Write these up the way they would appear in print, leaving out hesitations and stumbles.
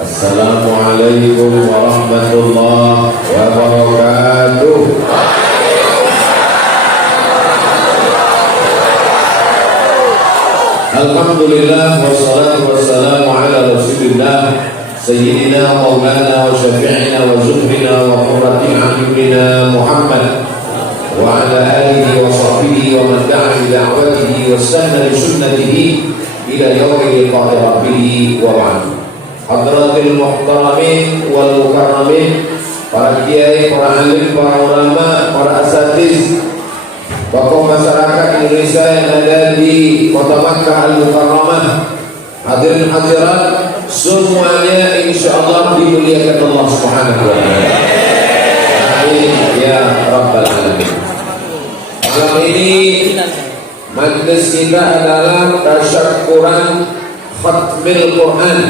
Assalamualaikum warahmatullahi wabarakatuh. Alhamdulillah wassalatu wassalamu ala Rasulillah Sayyidina Maulana wa Syafi'ina wa Zuhrina wa Qurrati a'yunina Muhammad wa ala alihi wa sahbihi wa man da'a bi da'watihi wa sanna bi sunnatihi ila yaumil liqa'i rabbih wa ba'd. Hadratil muhtaramin wal mukarramin, para kiai, para alim, para ulama, para asatiz, tokoh masyarakat Indonesia yang ada di Kota Makkah Al-Mukarramah, hadirin hadirat semuanya insyaallah dimuliakan Allah Subhanahu wa taala. Amin ya rabbal alamin. Malam ini majlis kita adalah tasyakkuran khatmil Quran.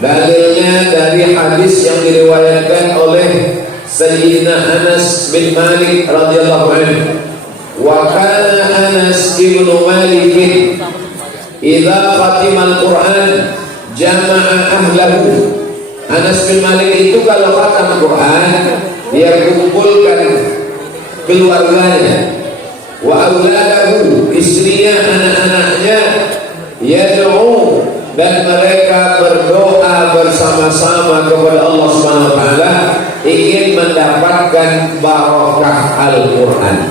Dalilnya dari hadis yang diriwayatkan oleh Sayyidina Anas bin Malik radhiyallahu anhu. Wa kana Anas bin Malik idza khatima al-Quran jama'a ahlahu. Anas bin Malik itu kalau khatam Quran dia kumpulkan keluarganya, wa auladahu, istrinya, anak-anaknya, yad'u, dan mereka berdoa bersama-sama kepada Allah Subhanahu wa taala ingin mendapatkan barokah Al-Quran.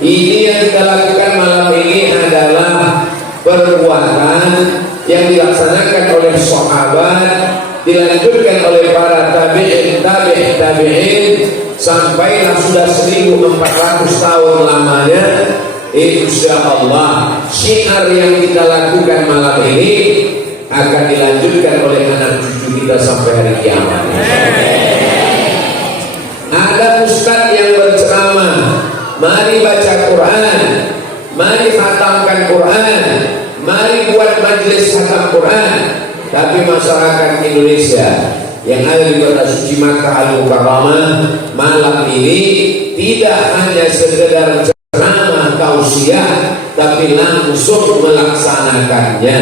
Ini yang kita lakukan malam ini adalah perbuatan yang dilaksanakan oleh sahabat, dilanjutkan oleh para tabi'in sampailah sudah 1400 tahun lamanya. Insyaallah syiar yang kita lakukan malam ini akan dilanjutkan oleh anak cucu kita sampai hari kiamat. Ada ustaz yang berceramah, mari baca Quran, mari khatamkan Quran, mari buat majlis khatam Quran. Tapi masyarakat Indonesia yang ada di kota suci Makkah Al-Mukarramah malam ini tidak hanya sekedar ceramah tausiah, tapi langsung melaksanakannya.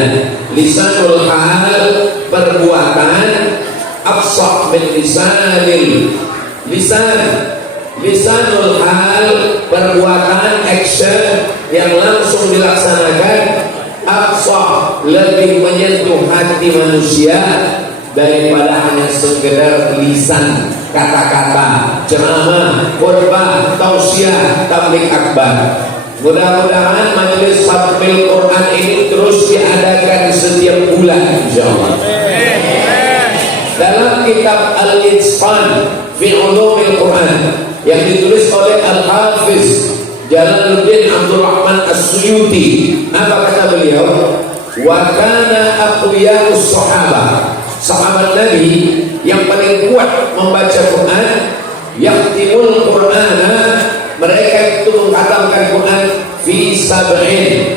Lisanul hal, perbuatan, afsah min lisanul hal, perbuatan, action yang langsung dilaksanakan, afsah, lebih menyentuh hati manusia daripada hanya sekedar lisan, kata-kata, ceramah, khutbah, tausiah, tabligh akbar. Mudah-mudahan majelis khatmil Quran ini terus diadakan setiap bulan insyaallah. Dalam kitab Al-Itqan fi Ulumil Quran yang ditulis oleh Al-Hafiz Jalaluddin Abdul Rahman As-Suyuti, apa kata beliau? Wa kana aqwiyus sahabah, sahabat Nabi yang paling kuat membaca Quran, yahtimul Qur'ana, mereka itu menghatamkan Quran fi sab'in,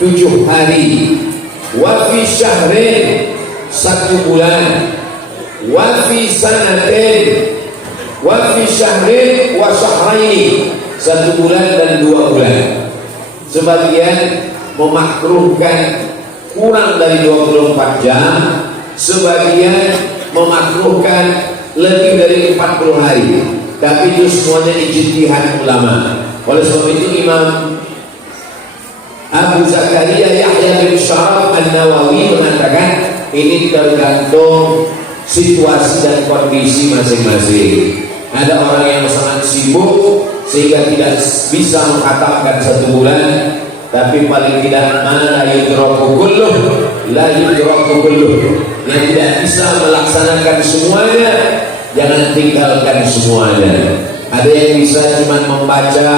7 hari, wa fi syahrin, 1 bulan, wa fi sanatin, wa fi syahrin wa syahraini, 1 bulan dan 2 bulan. Sebagian memakruhkan kurang dari 24 jam, sebagian memakruhkan lebih dari 40 hari. Tapi itu semuanya ijtihad ulama. Oleh sebab itu Imam Abu Zakaria Yahya bin Syaraf An-Nawawi mengatakan ini tergantung situasi dan kondisi masing-masing. Ada orang yang sangat sibuk sehingga tidak bisa menghatamkan 1 bulan, tapi paling tidak mana yudraku kulluh, la yudraku kulluh, yang tidak bisa melaksanakan semuanya jangan tinggalkan semuanya. Ada yang bisa cuma membaca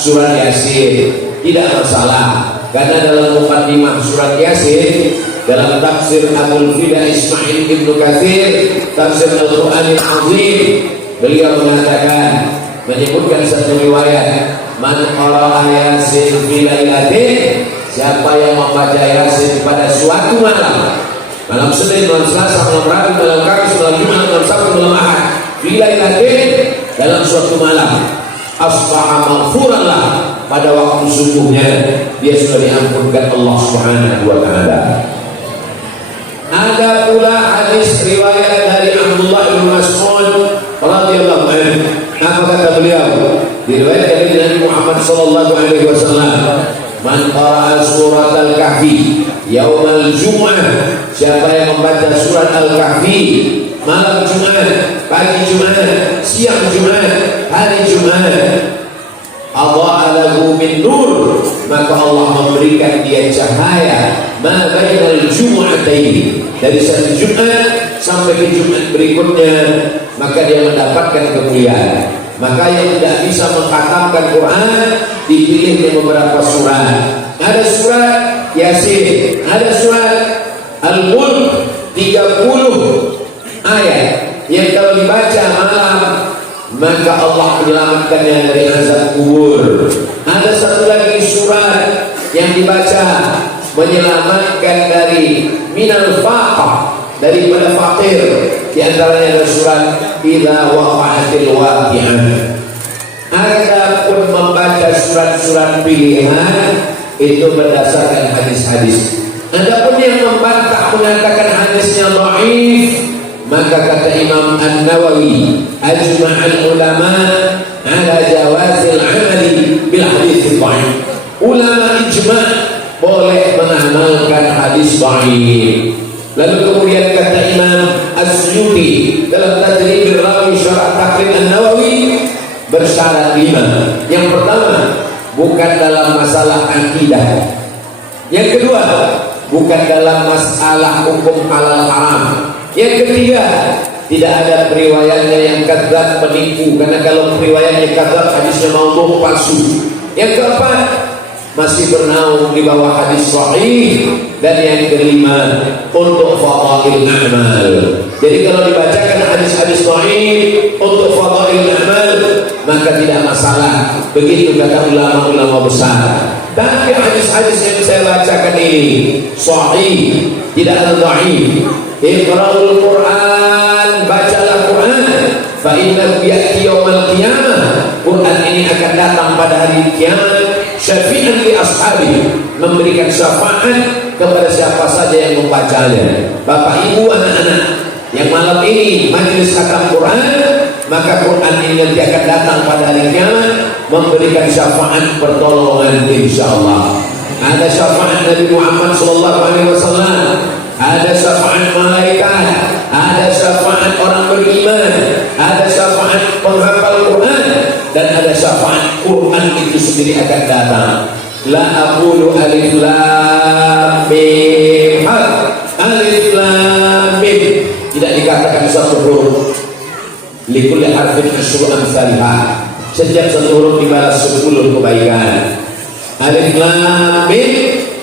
surat Yasin, tidak masalah, karena dalam muqaddimah surat Yasin, dalam tafsir Abul Fida Ismail Ibnu Katsir, tafsir Al-Qur'anil Azim, beliau mengatakan, menyebutkan satu riwayat, man qara'a Yasin fi lailatin, siapa yang membaca Yasin pada suatu malam, malam Senin, malam Selasa, malam Rabu, malam Kamis, malam Jumat, malam Sabtu, malam Ahad, fi lailatin, dalam suatu malam, asbaha maghfuran lah, pada waktu subuhnya dia sudah diampunkan Allah Subhanahu wa taala. Ada pula hadis riwayat dari Abdullah bin Mas'ud radhiyallahu anhu. Apa kata beliau? Diriwayatkan dari Nabi Muhammad sallallahu alaihi wasallam, "Man qara'a surat Al-Kahfi yaumal Jum'ah," siapa yang membaca surat Al-Kahfi malam Jumat, pagi Jumat, siang Jumat, hari Jumat, Allah lahu min nur, maka Allah memberikan dia cahaya ma bainal jumu'ataini, dari satu Jumat sampai ke Jumat berikutnya, maka dia mendapatkan kemuliaan. Maka yang tidak bisa mengkhatamkan Quran dipilih di beberapa surat. Ada surat Yasin, ada surat Al-Mulk, 30 ayat yang kalau dibaca malam maka Allah menyelamatkannya dari azab kubur. Ada satu lagi surat yang dibaca menyelamatkan dari minal faqah, daripada fakir. Di antaranya adalah surat Idza waqa'atil waqi'ah. Adapun membaca surat-surat pilihan itu berdasarkan hadis-hadis. Adapun yang membantah mengatakan hadisnya dhaif, maka kata Imam An-Nawawi, ajma'al ulama ala jawazil amali bil hadis dhaif. Ulama ijma' boleh mengamalkan hadis dhaif. Lalu kemudian kata Imam As-Suyuti dalam Tadribir Rawi Syarah Taqrib An-Nawawi, bersyarat 5. Yang pertama, bukan dalam masalah akidah. Yang kedua, bukan dalam masalah hukum halal haram. Yang ketiga, tidak ada periwayatnya yang kadzab menipu, karena kalau periwayatnya kadzab hadisnya maudhu, palsu. Yang keempat, masih bernaung di bawah hadis sahih. Dan yang kelima, untuk fadail amal. Jadi kalau dibacakan hadis-hadis sahih untuk fadail amal, maka tidak masalah. Begitu kata ulama-ulama besar. Tapi hadis-hadis yang saya bacakan ini sahih, tidak ada dhaif. Iqra'ul Quran, bacalah Quran, fa innahu ya'ti yaumil qiyamah. Quran ini akan datang pada hari kiamat, syafi'an li ashabi, memberikan syafaat kepada siapa saja yang membacanya. Bapak ibu anak-anak yang malam ini majelis khatam Quran, maka Quran ini nanti akan datang pada hari kiamat memberikan syafaat pertolongan insyaallah. Ada syafaat Nabi Muhammad sallallahu alaihi wasallam, ada syafaat malaikat, ada syafaat orang beriman, ada syafaat penghafal Quran, dan ada syafaat Quran itu sendiri akan datang. La aqulu alif lam mim, alif lam mim, tidak dikatakan satu huruf. Likulli harfin asyru amsalha, setiap satu huruf dibalas 10 kebaikan. Alif lam mim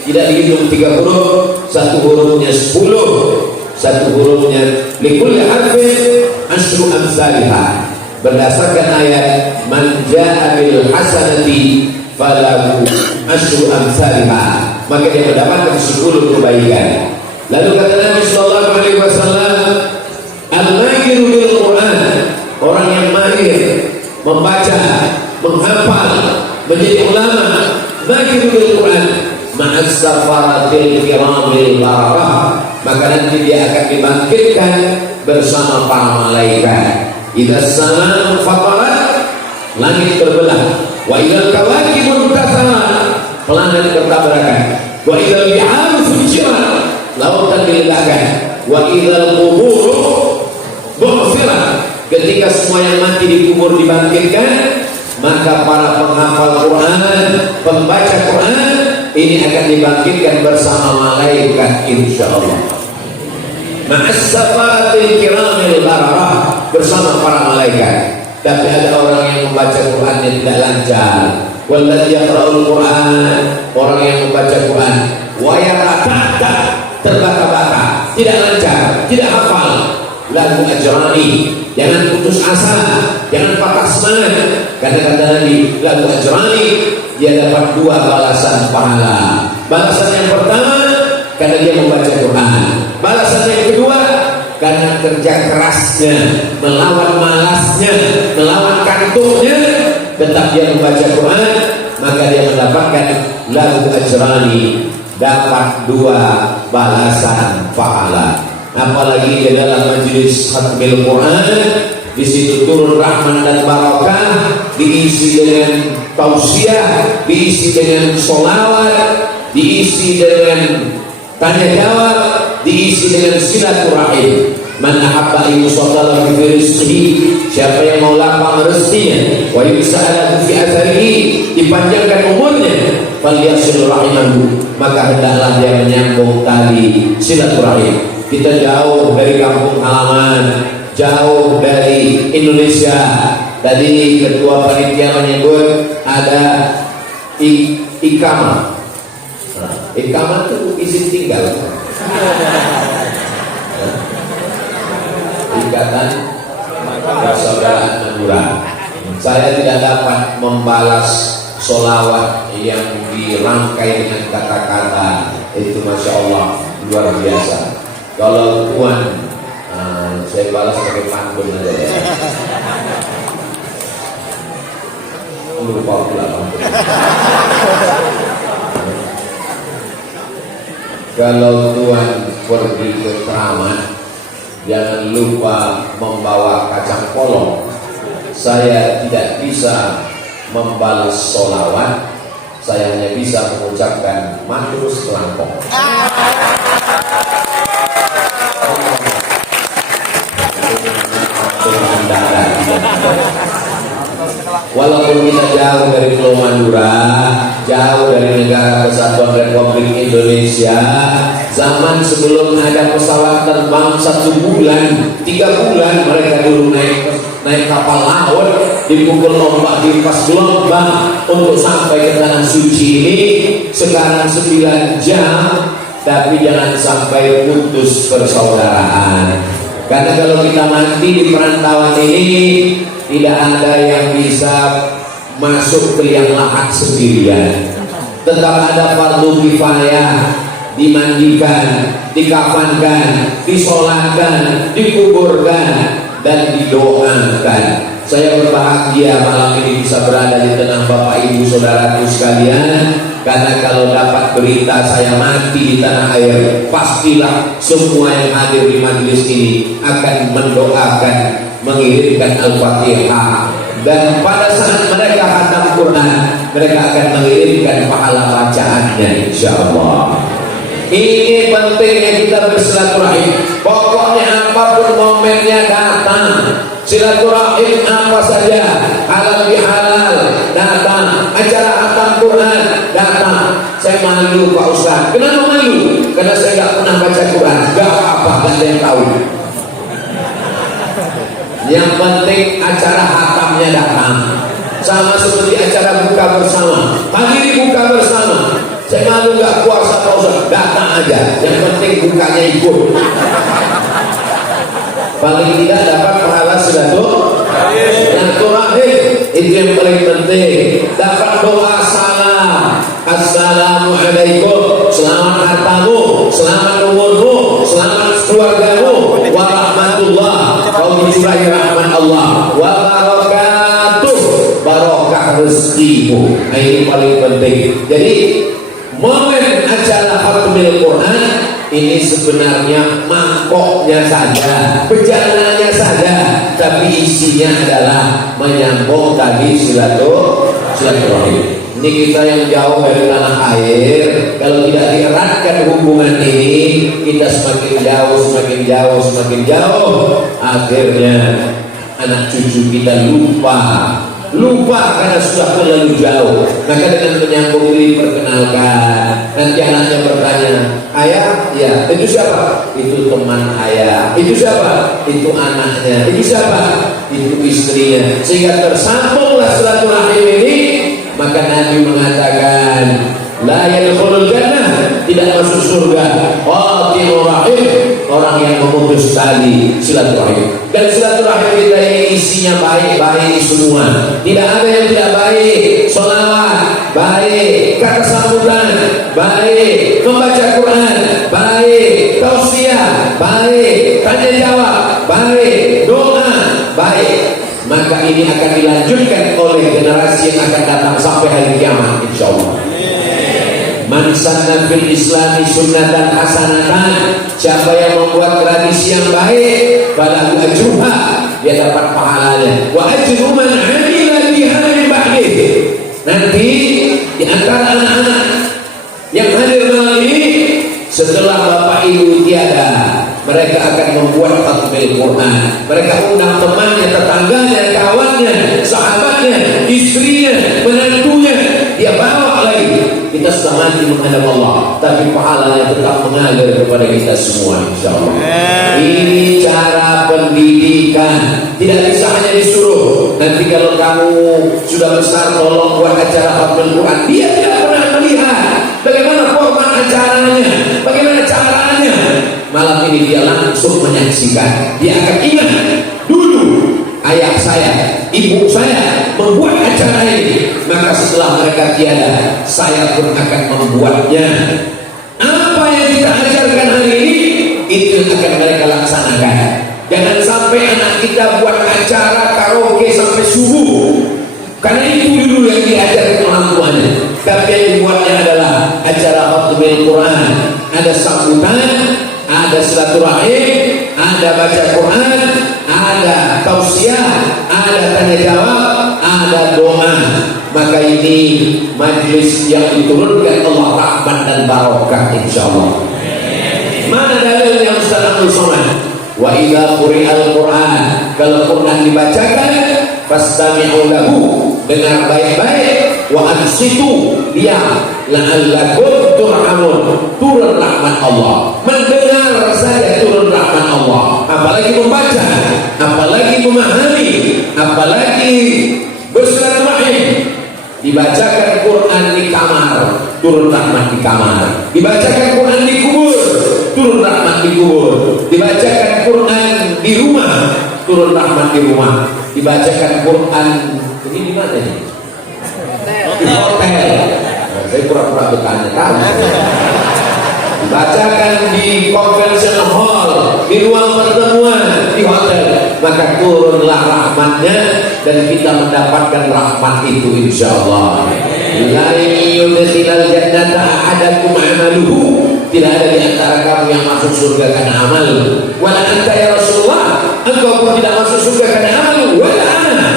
tidak dihitung 3 huruf, satu hurufnya 10, satu hurufnya likulli harfin asyru amsalha. Berdasarkan ayat man jaa bil hasanati falahu asyru amsalha, maka dia mendapatkan 10 kebaikan. Lalu kata Nabi sallallahu alaihi wasallam, al-mahir bil Quran, orang yang mahir membaca, menghafal, menjadi ulama, mahir bil Quran, ma'as safaratil kiramil bararah, maka nanti dia akan dibangkitkan bersama para malaikat. Idza samaa fatarat, langit terbelah. Wa idzal kawakib intasarat, planet bertabrakan. Wa idzal bi'aru fujirat, lautan diledakkan. Wa idzal qubur bu'thirat, ketika semua yang mati dikubur dibangkitkan, maka para penghafal Quran, pembaca Quran ini akan dibangkitkan bersama malaikat insyaallah. Ma'as safaratil kiramil bararah, bersama para malaikat. Tapi ada orang yang membaca Quran yang tidak lancar. Walladzi yaqra'ul Quran, orang yang membaca Quran wa yata'atta, terbata-bata, tidak lancar, tidak hafal. Lahu ajrani, jangan putus asa, jangan patah semangat. Karena kata Nabi, lahu ajrani, dia dapat 2 balasan pahala. Balasan yang pertama karena dia membaca Quran. Balasan yang kedua karena kerja kerasnya, melawan malasnya, melawan kantuknya, tetap dia membaca Quran, maka dia mendapatkan lahu ajrani, dapat 2 balasan pahala. apalagi di dalam majelis khatmil Quran. Di situ turun rahmat dan barakah, diisi dengan tausiah, diisi dengan sholawat, diisi dengan tanya jawab, diisi dengan silaturahim. Man ahabba yusallallahu fi rizqihi, siapa yang mau lapang rezekinya, wa yusa'alahu fi atharihi, dipanjangkan umurnya, falyasil rahimahu, maka hendaklah dia menyambung tali silaturahim. Kita jauh dari kampung halaman, jauh dari Indonesia. Tadi ketua panitia menyebut ada ikamah. Ikamah itu izin tinggal, ikatan persaudaraan Madura. Saya tidak dapat membalas sholawat yang dirangkai dengan kata-kata itu, masya Allah, luar biasa. Kalau Tuhan, saya balas pakai pantun aja ya. Lupa pula pantun. Kalau Tuhan pergi ke keramat, jangan lupa membawa kacang polong. Saya tidak bisa membalas sholawat, saya hanya bisa mengucapkan matur selangkong. Walaupun kita jauh dari Pulau Madura, jauh dari negara kesatuan Republik Indonesia, zaman sebelum ada pesawat terbang 1 bulan, 3 bulan mereka dulu naik kapal laut, dipukul ombak, dipas gelombang untuk sampai ke tanah suci ini. Sekarang 9 jam, tapi jangan sampai putus persaudaraan. Karena kalau kita mati di perantauan ini, tidak ada yang bisa masuk ke liang lahat sendirian. Tetap ada fardu kifayah, dimandikan, dikafankan, disolatkan, dikuburkan, dan didoakan. Saya berbahagia malam ini bisa berada di tengah Bapak Ibu Saudaraku sekalian, karena kalau dapat berita saya mati di tanah air, pastilah semua yang hadir di majelis ini akan mendoakan, mengirimkan Al-Fatihah, dan pada saat mereka khatam Quran, mereka akan mengirimkan pahala bacaannya, insyaallah. Ini pentingnya kita bersilaturahim. Pokoknya apapun momennya datang, silaturahim apa saja, halal bihalal datang, acara khatam Quran datang. Saya malu Pak Ustaz. Kenapa malu? Karena saya nggak pernah baca Quran. Gak apa-apa, gak ada yang tahu. Yang penting acara khatamnya datang. Sama seperti acara buka bersama. Hadiri buka bersama. Saya malu gak puasa Pak Ustaz, datang aja. Yang penting bukanya ikut. Paling tidak dapat pahala silaturahim. Itu yang paling penting. Dapat doa salam. Assalamualaikum, selamat hartamu, selamat umurmu, selamat keluargamu, warahmatullah, kau dicurahi rahmat Allah, wabarakatuh, barokah rezekimu. Ini paling penting. Jadi momen acara khatmil Quran ini sebenarnya mangkoknya saja, bejananya saja, tapi isinya adalah menyambung tadi silaturahim. Ini kita yang jauh dari tanah air, kalau tidak dieratkan hubungan ini, kita semakin jauh, akhirnya anak cucu kita lupa karena sudah terlalu jauh. Maka dengan menyambung diri perkenalkan, nanti anaknya bertanya, ayah, ya, itu siapa? Itu teman ayah. Itu siapa? Itu anaknya. Itu siapa? Itu istrinya. Sehingga tersambunglah silaturahim ini. Maka Nabi mengatakan, la yadkhulul jannah, tidak masuk surga qatilur rahim, orang yang memutus tali silaturahim. Dan silaturahim kita ini isinya baik-baik semua. Tidak ada yang tidak baik. Sholawat baik, kata sambutan baik, membaca Quran baik, tausiah baik, tanya jawab baik, doa baik. Maka ini akan dilanjutkan oleh generasi yang akan datang sampai hari kiamat, insyaallah. Man sanna fil islami sunnatan hasanatan, siapa yang membuat tradisi yang baik, falahu ajruha, dia dapat pahalanya, wa ajru man amila biha min ba'dihi. Nanti di antara anak-anak yang hadir malam ini, setelah bapak ibu tiada, mereka akan membuat khatmil Quran. Mereka undang temannya, tetangganya, kawannya, sahabatnya, istrinya, menantunya, dia bawa lagi. Kita sudah mati menghadap Allah, tapi pahalanya tetap mengalir kepada kita semua, insyaallah. Ini cara pendidikan. Tidak bisa hanya disuruh. Nanti kalau kamu sudah besar, tolong buat acara khatmil Quran. Dia tidak pernah melihat bagaimana format acaranya, bagaimana caranya. Malam ini dia langsung menyaksikan. Dia akan ingat dulu ayah saya, ibu saya membuat acara ini, maka setelah mereka tiada, saya pun akan membuatnya. Apa yang kita ajarkan hari ini, itu akan mereka laksanakan. Jangan sampai anak kita buat acara karaoke sampai subuh, karena itu dulu yang diajarkan orang tuanya. Tapi yang dibuatnya adalah acara khatmil Quran. Ada sambutan, ada silaturahim, ada baca Quran, ada tausiah, ada tanya jawab, ada doa. Maka ini majlis yang diturunkan Allah rahmat dan barokah, insyaallah. Mana dalilnya Ustaz Abdul Somad? Wa idza quri'al Quran, kalau Quran dibacakan, fastami'u lahu, dengar baik-baik, wa ansitu, diam, la'allakum turhamun, turun rahmat Allah. Mendengar saja turun rahmat Allah, apalagi membaca, apalagi memahami, apalagi bersilaturahim. Dibacakan Quran di kamar, turun rahmat di kamar. Dibacakan Quran di kubur, turun rahmat di kubur. Dibacakan Quran di rumah, turun rahmat di rumah. Dibacakan Quran ini di mana nih? Di hotel. Saya pura-pura bertanya kan? Dibacakan di convention hall, di ruang pertemuan, di hotel, maka turunlah rahmatnya dan kita mendapatkan rahmat itu, insyaallah. La yudkhilal jannata ahadakum amaluhu, tidak ada di antara kamu yang masuk surga karena amal. Wala anta ya Rasulullah, engkau pun tidak masuk surga karena amal. Wala ana,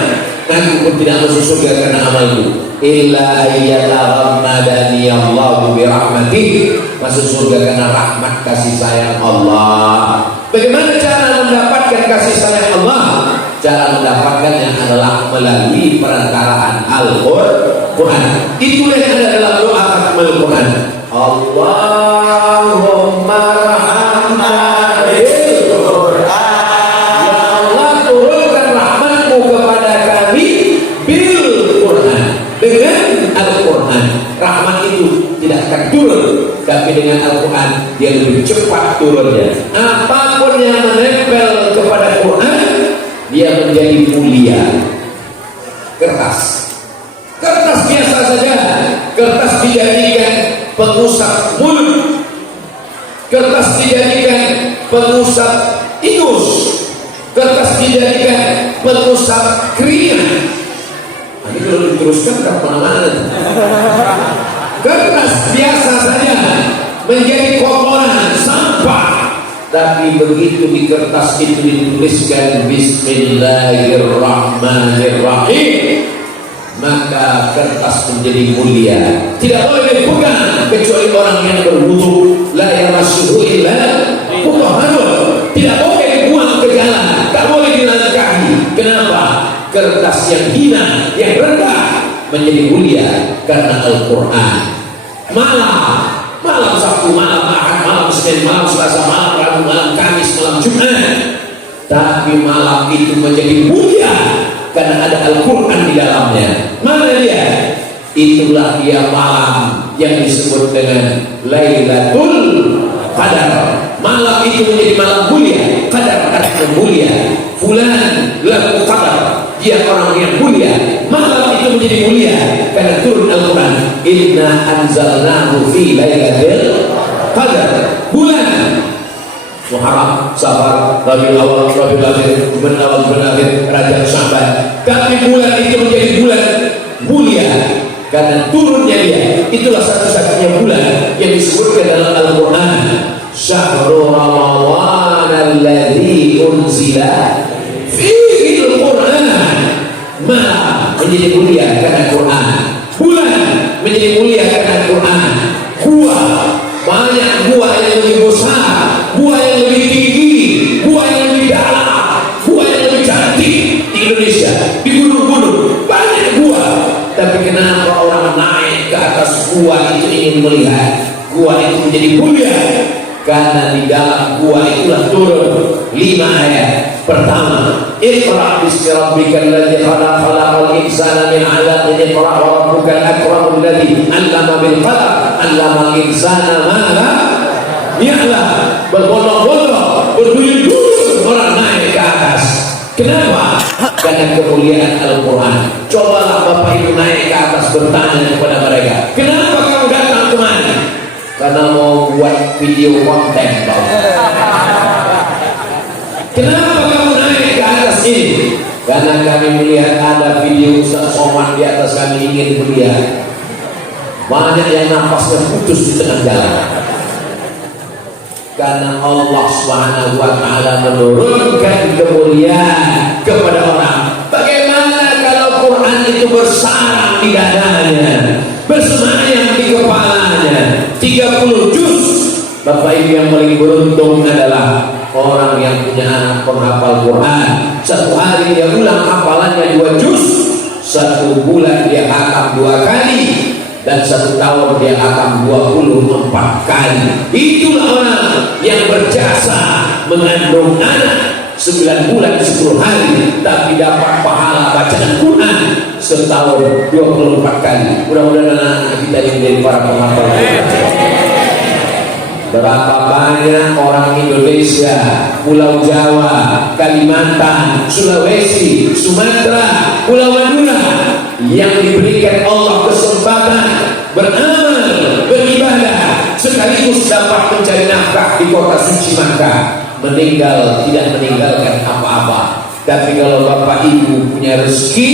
aku pun tidak masuk surga karena amalku. Illa ayyatahammadani Allahu bi rahmatih, masuk surga karena rahmat kasih sayang Allah. Bagaimana cara mendapatkan kasih sayang Allah? Cara mendapatkannya adalah melalui perantaraan Al-Quran. Itu yang ada dalam doa khatmul Quran. Allahumma rahmana bil Quran. Ya Allah, turunkan rahmatmu kepada kami bil Quran, dengan Al-Quran. Rahmat itu tidak akan turun, tapi dengan Al-Quran dia lebih cepat turunnya. Apapun yang menempel kepada Quran, dia menjadi mulia. Kertas biasa saja, kertas dijadikan pengusap mulut, kertas dijadikan pengusap ingus, kertas dijadikan pengusap keringat. Ini kalau diteruskan ke mana-mana. Kertas biasa saja menjadi kotoran, sampah. Tapi begitu di kertas itu dituliskan Bismillahirrahmanirrahim, maka kertas menjadi mulia. Tidak boleh dipegang kecuali orang yang berwudu. La yamassuhu illa mutahharun. Tidak boleh dibuang ke jalan, tak boleh dilangkahi. Kenapa? Kertas yang hina, yang rendah menjadi mulia karena Al-Quran. Malam Sabtu, malam Ahad, malam Senin, malam Selasa, malam Rabu, malam Kamis, malam Jumat. Tapi malam itu menjadi mulia karena ada Al-Quran di dalamnya. Mana dia? Itulah dia malam yang disebut dengan Lailatul Qadar. Malam itu menjadi malam mulia. Qadar artinya mulia. Fulan lahu qadar, dia orang yang mulia. Malam itu menjadi mulia karena turun Al-Quran. Inna anzalnahu fi lailatul qadar. Bulan Muharram, Safar, Rabiul Awal, Rabiul Akhir, Jumadil Awal, Jumadil Akhir, Rajab, Sya'ban. Tapi bulan itu menjadi bulan mulia karena turunnya dia. Itulah satu-satunya bulan yang disebutkan dalam Al-Quran, Syahrul Ramadan alladzi unzila fihi al-Quran. Malam menjadi mulia karena Quran, bulan menjadi mulia karena Quran. Gua, banyak gua yang lebih besar, gua yang lebih tinggi, gua yang lebih dalam, gua yang lebih cantik di Indonesia, di gunung-gunung banyak gua. Tapi kenapa orang naik ke atas gua itu ingin melihat gua itu menjadi mulia? Karena di dalam gua itulah turun 5 ayat. Pertama, Iqra bismi rabbikal ladzi khalaq, khalaqal insana min 'alaq, Iqra wa rabbukal akram alladzi 'allama bil qalam, 'allamal insana ma lam ya'lam. Berbondong-bondong, berduyun-duyun orang naik ke atas. Kenapa? Karena kemuliaan Al-Quran. Cobalah Bapak Ibu naik ke atas bertanya kepada mereka, kenapa kamu datang kemari? Karena mau buat video konten. Kenapa kamu naik ke atas ini? Karena kami melihat ada video Ustaz Somad di atas, kami ingin melihat. Banyak yang napasnya putus di tengah jalan. Karena Allah Subhanahu wa Ta'ala menurunkan kemuliaan kepada orang. Bagaimana kalau Quran itu bersarang di dadanya, bersemayam di kepalanya, 30 juz. Bapak Ibu yang paling beruntung adalah orang yang punya anak penghafal Quran. Satu hari dia ulang hafalannya 2 juz, 1 bulan dia hatam 2 kali, dan 1 tahun dia akan 24 kali. Itulah orang yang berjasa mengandung anak 9 bulan 10 hari, tapi dapat pahala bacaan Quran setahun 24 kali. Mudah-mudahan anak kita ini menjadi para penghafal Quran. Berapa banyak orang Indonesia, Pulau Jawa, Kalimantan, Sulawesi, Sumatera, Pulau Madura yang diberikan Allah kesempatan beramal, beribadah, sekaligus dapat mencari nafkah di kota suci Makkah, meninggal tidak meninggalkan apa-apa. Tapi kalau Bapak Ibu punya rezeki,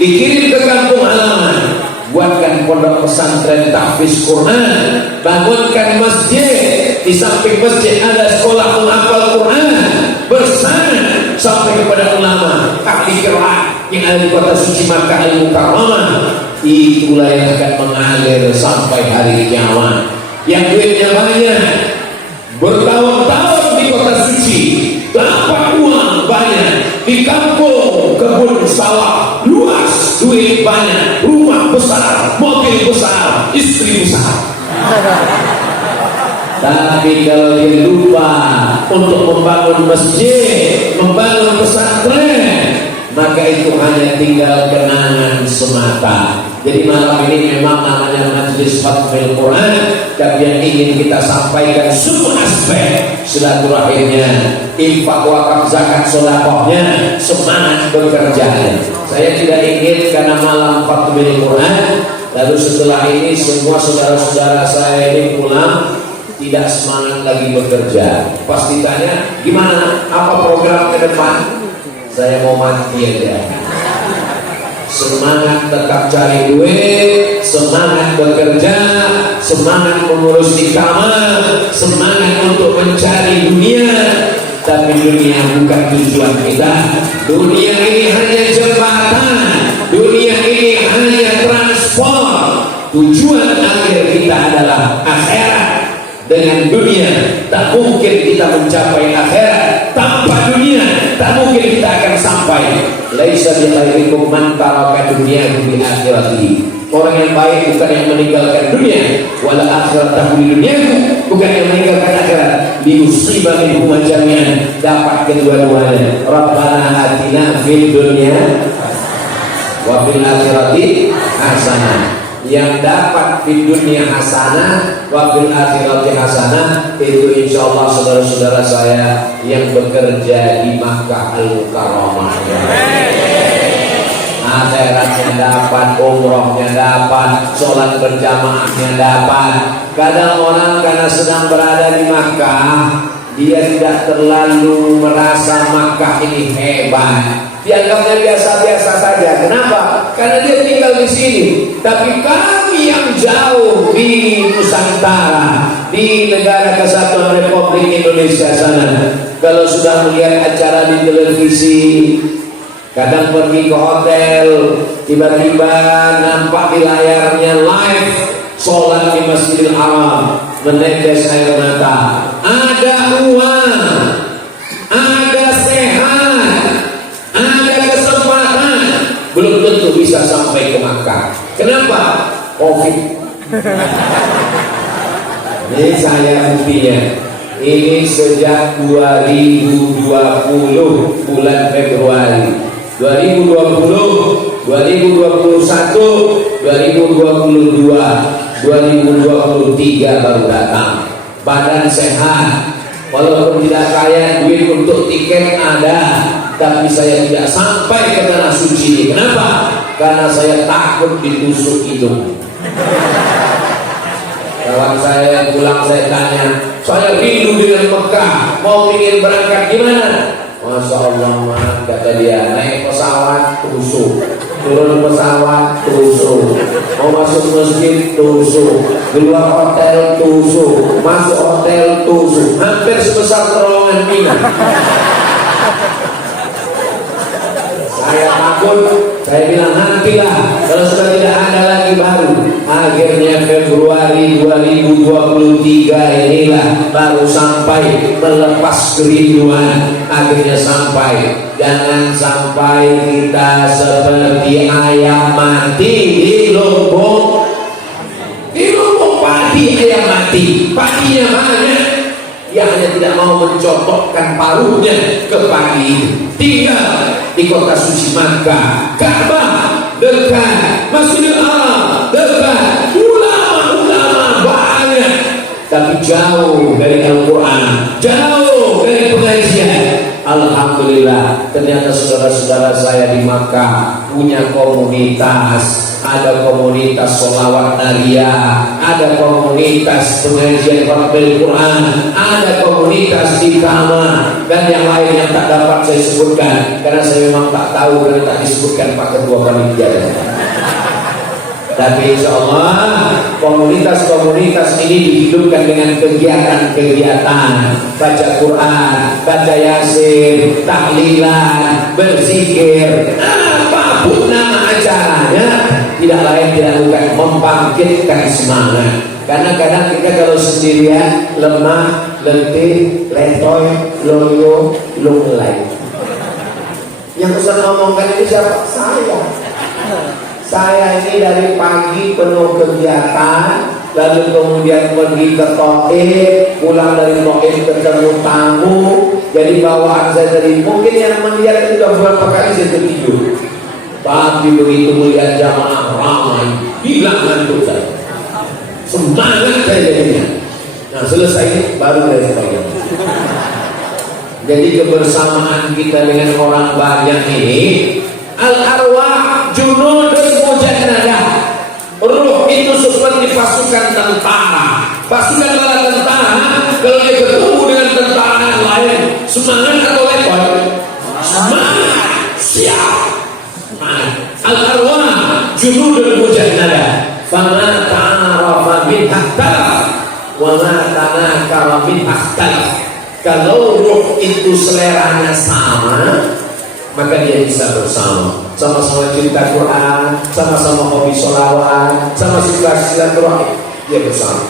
dikirim ke kampung halaman, buatkan pondok pesantren tahfiz Quran, bangunkan masjid, di samping masjid ada sekolah menghafal Quran, bersama sampai kepada ulama ahli qiraat yang ada di kota suci Makkah Al-Mukarramah. Itulah yang akan mengalir sampai hari kiamat. Yang duitnya banyak, bertahun-tahun di kota suci, dapat uang banyak, di kampung kebun sawah luas, duit banyak, rumah besar, mobil besar, istri besar. Tapi kalau dia lupa untuk membangun masjid, membangun pesantren, maka itu hanya tinggal kenangan semata. Jadi malam ini memang namanya Majelis Khatmil Quran, dan yang ingin kita sampaikan semua aspek silaturahimnya, infak, wakaf, zakat, sedekahnya, semangat bekerjanya. Saya tidak ingin karena malam Khatmil Quran lalu setelah ini semua saudara-saudara saya ini pulang tidak semangat lagi bekerja. Pasti tanya, gimana? Apa program ke depan? Saya mau mati aja. Semangat tetap cari duit, semangat bekerja, semangat mengurus di kamar, semangat untuk mencari dunia. Tapi dunia bukan tujuan kita. Dunia ini hanya jembatan, dunia ini hanya transport. Tujuan akhir kita adalah akhirat. Dengan dunia tak mungkin kita mencapai akhirat. Tanpa dunia tak mungkin kita akan sampai. Laisa bi khairikum man taraka dunyahu bi akhiratihi. Orang yang baik bukan yang meninggalkan dunia, wala akhiratahu bi dunyahu, bukan yang meninggalkan akhirat. Liusiba minhum jami'an, dapat kedua-duanya. Rabbana atina fid dunya wa fil akhirati hasanah. Yang dapat di dunia hasanah wa fil akhirati hasanah, itu insyaallah saudara-saudara saya yang bekerja di Makkah Al-Mukarramah. Akhiratnya dapat, umrohnya dapat, sholat berjamaahnya dapat. Kadang orang karena sedang berada di Makkah Dia tidak terlalu merasa Makkah ini hebat, dianggapnya biasa-biasa saja. Kenapa? Karena dia tinggal di sini. Tapi kami yang jauh di Nusantara, di negara kesatuan Republik Indonesia sana, kalau sudah melihat acara di televisi, kadang pergi ke hotel, tiba-tiba nampak di layarnya live sholat di Masjidil Haram, menetes air mata. Ada uang, ada sehat, ada kesempatan, belum tentu bisa sampai ke Makkah. Kenapa? Covid. Ini saya buktinya. Ini sejak 2020 bulan Februari, 2020, 2021, 2022, 2023 baru datang. Badan sehat, walaupun tidak kaya, duit untuk tiket ada, tapi saya tidak sampai ke tanah suci. Kenapa? Karena saya takut ditusuk hidung. Kawan saya pulang, saya tanya, saya rindu dengan Mekah, mau ingin berangkat gimana? Masya Allah, man, kata dia, naik pesawat tusuk, turun pesawat tusuk, mau masuk masjid tusuk, keluar hotel tusuk, masuk hotel tusuk, hampir sebesar terowongan Mina. Saya takut, saya bilang nantilah, kalau sudah tidak ada lagi baru. Akhirnya Februari 2023 inilah baru sampai, melepas kerinduan. Akhirnya sampai. Jangan sampai kita seperti ayam mati di lumbung. Di lumbung padi ayam mati, padinya banyak, dia hanya tidak mau mencotokkan paruhnya ke padi itu. Tinggal di kota suci Makkah, Ka'bah dekat, Masjidil Haram dekat, ulama-ulama banyak, tapi jauh dari Al-Quran, jauh dari pengajian. Alhamdulillah, ternyata saudara-saudara saya di Makkah punya komunitas. Ada komunitas sholawat nariyah, ada komunitas pengajian Al Quran, ada komunitas di kamar, dan yang lain yang tak dapat saya sebutkan karena saya memang tak tahu, karena tak disebutkan Pak Ketua Panitia. Tapi insya Allah komunitas-komunitas ini dihidupkan dengan kegiatan-kegiatan, baca Quran, baca Yasin, tahlilan, berzikir, apapun nama acaranya, tidak lain tidak bukan membangkitkan semangat. Karena kadang kita kalau sendirian lemah, letih, letoy, loyo, lunglai. Yang Ustaz ngomongkan itu siapa? Saya ini dari pagi penuh kegiatan, lalu kemudian pergi ke Taif, pulang dari Taif ketemu tamu. Jadi bawaan saya tadi, mungkin yang melihat itu sudah beberapa kali saya tertidur. Tapi begitu melihat jamaah ramai, hilang ngantuk saya, semangat saya jadinya. Nah selesai baru dari sebagainya. Jadi kebersamaan kita dengan orang banyak ini, al-arwah junudun mujannadah. Ruh itu seperti pasukan tentara. Pasukan bala tentara, kalau dia bertemu dengan tentara yang lain, semangat atau lepon? Semangat, siap. Al-arwah junudun mujannadah. Fama ta'arafa min ahtalaf, wa ma tanakara min ahtalaf. Kalau ruh itu seleranya sama, maka dia bisa bersama, sama-sama cinta Quran, sama-sama hobi sholawat, sama-sama silaturahim, dia bersama.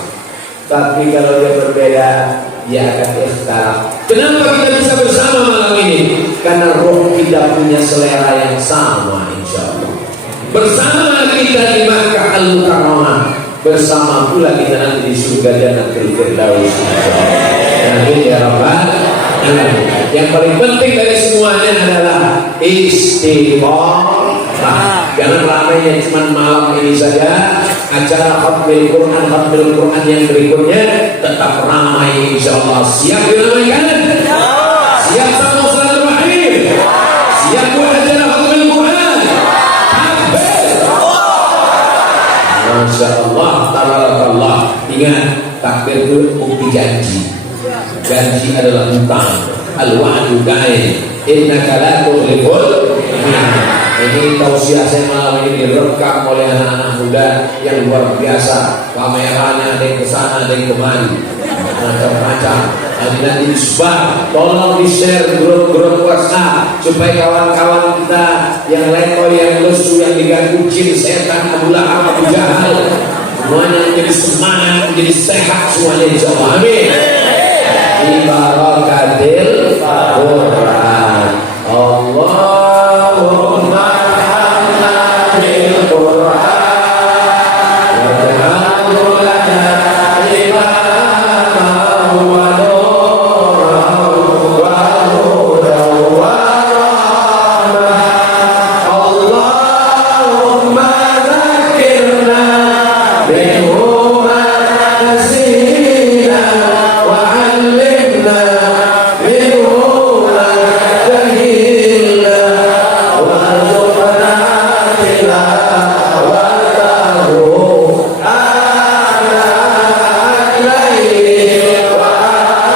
Tapi kalau dia berbeda, dia akan ikhtilaf. Kenapa kita bisa bersama malam ini? Karena roh kita punya selera yang sama, insya Allah. Bersama kita di Makkah Al-Mukarramah, bersama pula kita nanti di surga Jannatul Firdaus. Amin ya rabbal alamin. Yang paling penting dari semuanya adalah istiqomah. Jangan ramainya cuma malam ini saja. Acara khatmil Quran yang berikutnya tetap ramai insyaallah. Siap diramaikan? Siap sama silaturahim? Siap buat acara khatmil Quran? Masya Allah, tabarakallah. Ingat, takbir itu bukti janji. Janji janji adalah hutang, al-wa'du kain, innaka la tukhliful mi'ad. Ini tausiah saya malam ini direkam oleh anak-anak muda yang luar biasa. Kameranya ada yang kesana, ada yang kemari, macam-macam. Nanti disebar, tolong di-share grup-grup WhatsApp supaya kawan-kawan kita yang leko, yang lesu, yang diganggu jin, setan, Abu Lahab, Abu Jahal, semuanya menjadi semangat, menjadi sehat semuanya, insyaallah. Amin. Ibarakatil Quran. Allahumma hamdil Quran waj'alhu lana imaman wa nuran wa hudan wa rahmah. Allahumma dzakirna minhu ma nasina wa 'allimna minhu ma jahilna warzuqna tilawatahu ana al-laili wa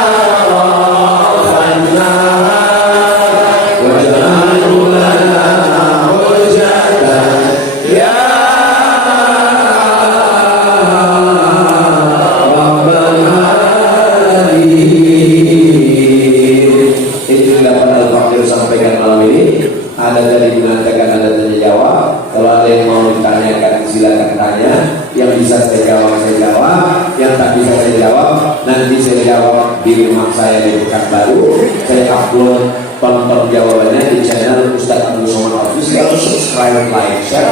atrafan nahar waj'alhu lana hujjatan ya rabbal alamin. Itu dapat Al-Fakir sampaikan malam ini. Ada tadi mengatakan, ada tanya jawab. Kalau ada yang mau ditanyakan silakan tanya. Yang bisa saya jawab, saya jawab. Yang tak bisa saya jawab, nanti saya jawab di rumah saya di Pekanbaru. Saya upload tonton jawabannya di channel Ustaz Abdul Somad Official. Subscribe, like, share.